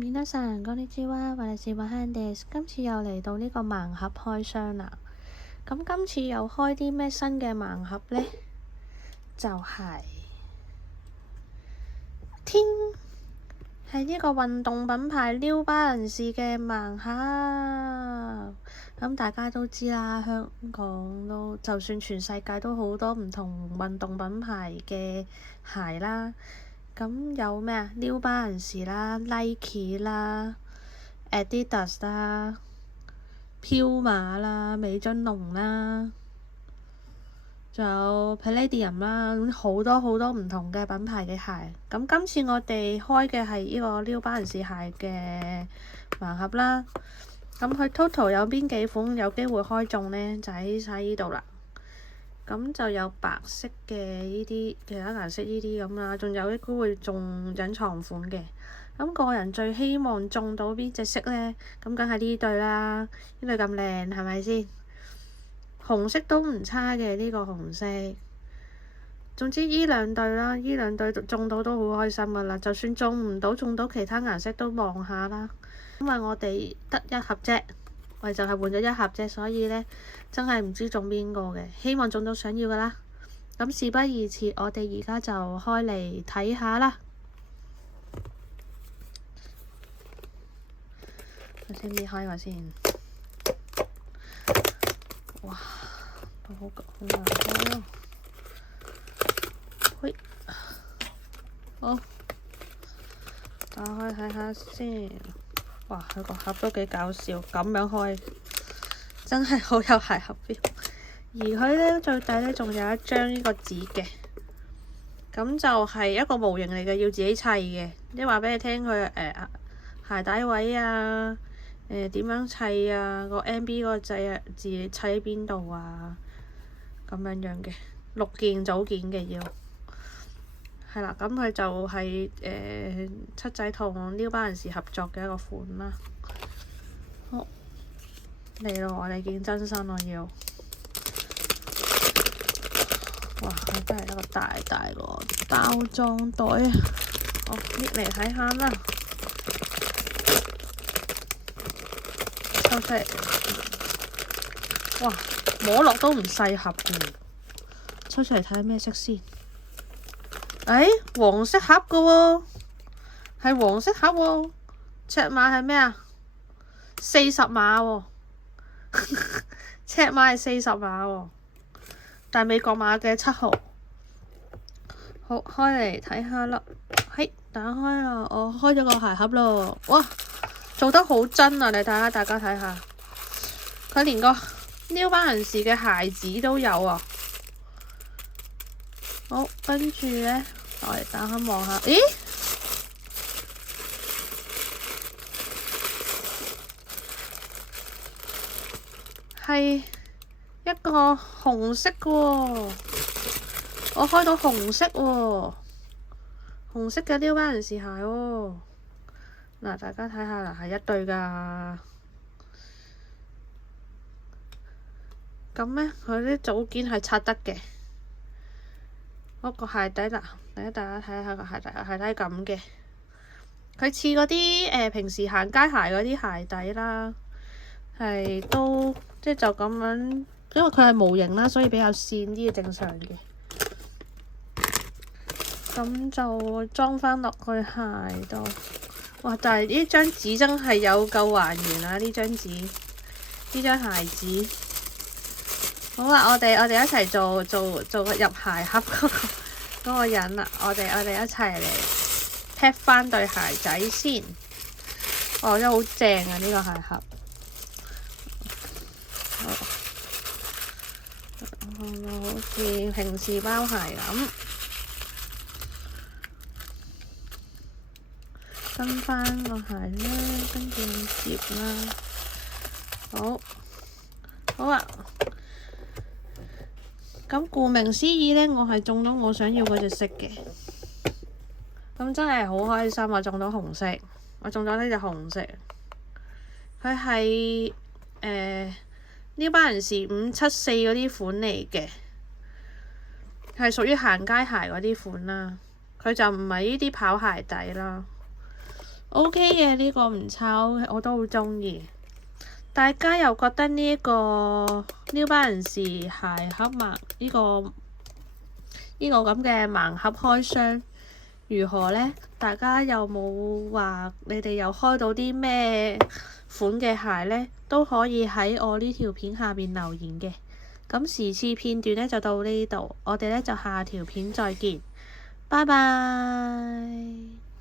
皆さんこんにちは，私は Handes。今次又嚟到呢個盲盒開箱啦。咁今次又開啲咩新嘅盲盒呢？就係天係呢個運動品牌 New Balance嘅盲盒。咁大家都知啦，香港都就算全世界都好多唔同運動品牌嘅鞋啦。咁有咩啊 ？New Balance 啦、Nike 啦、Adidas 啦、Puma 啦、美津濃啦，仲有 Palladium 啦，咁好多好多唔同嘅品牌嘅鞋。咁今次我哋開嘅係呢個 New Balance 鞋嘅盲盒啦。咁佢 total 有邊幾款有機會開中呢？就喺晒呢度啦。咁就有白色嘅呢啲，其他顏色呢啲咁啦，仲有一個會中隱藏款嘅。咁個人最希望中到邊隻色呢？咁梗係呢對啦，呢對咁靚係咪先？紅色都唔差嘅，呢個紅色。總之呢兩對啦，呢兩對中到都好開心噶啦。就算中唔到，中到其他顏色都望下啦。因為我哋得一盒啫。我哋就係換咗一盒啫，所以呢，真係唔知中邊個嘅，希望中到想要㗎啦。咁事不宜遲，我哋而家就開嚟睇下啦。我先搣開個先。哇，都好難開咯。嘿，好，打開睇下先。哇！佢個盒都幾搞笑，咁樣開真係好有鞋盒 feel。而佢呢，最底呢仲有一張呢個紙嘅，咁就係一個模型嚟嘅，要自己砌嘅。即係話俾你聽佢鞋帶位啊，點樣砌啊，個 MB 嗰個掣啊，字砌喺邊度啊，咁樣樣嘅6件組件嘅要。係啦，咁佢就係七仔同 New Balance 合作嘅一個款啦。好嚟咯，我哋見真身我要。哇！佢真係一個大大個包裝袋啊！好，搣嚟睇下啦。抽出嚟，哇！摸落都唔細盒嘅。抽出嚟睇下咩色先。黃色盒嘅喎，係黃色盒喎。尺碼係咩啊？40碼喎，尺碼係40碼喎，但係美國碼嘅7號。好，開嚟睇下啦。係打開啦，我開咗個鞋盒咯。哇，做得好真啊！你睇下，大家睇下，佢連個 New Balance 嘅鞋子都有啊。好，跟住呢，我哋打開望下，咦？係一個紅色嘅喎，我開到紅色喎，紅色嘅 New Balance 鞋喎。嗱，大家睇下啦，係一對㗎。咁呢，佢啲組件係拆得嘅。嗰個鞋底嗱，大家睇下個鞋底係咁嘅，佢似嗰啲平時行街鞋嗰啲鞋底啦，係都即係就咁樣，因為佢係模型啦，所以比較跣啲嘅正常嘅。咁就裝返落去鞋度。哇！但係呢張紙真係有夠還原啊！呢張紙，呢張鞋紙。好啦，我哋一齊做個入鞋盒嗰個人啦。我哋一齊嚟 pack 翻對鞋仔先。哦，真係好正啊！呢個鞋盒。好似平時包鞋咁，跟翻個鞋啦，跟住接啦。好啊。咁顧名思義呢，我係中到我想要嗰隻色嘅。咁真係好開心啊！中到紅色，我中咗呢隻紅色。佢係New Balance 574嗰啲款嚟嘅，係屬於行街鞋嗰啲款啦。佢就唔係呢啲跑鞋底啦。OK 嘅，呢個唔臭，我都好鍾意。大家又覺得呢一個 New Balance 鞋盒盲呢個咁嘅盲盒開箱如何呢？大家有冇話你哋又開到啲咩款嘅鞋呢？都可以喺我呢條片下面留言嘅。咁時事片段呢就到呢度，我哋呢就下條片再見，拜拜。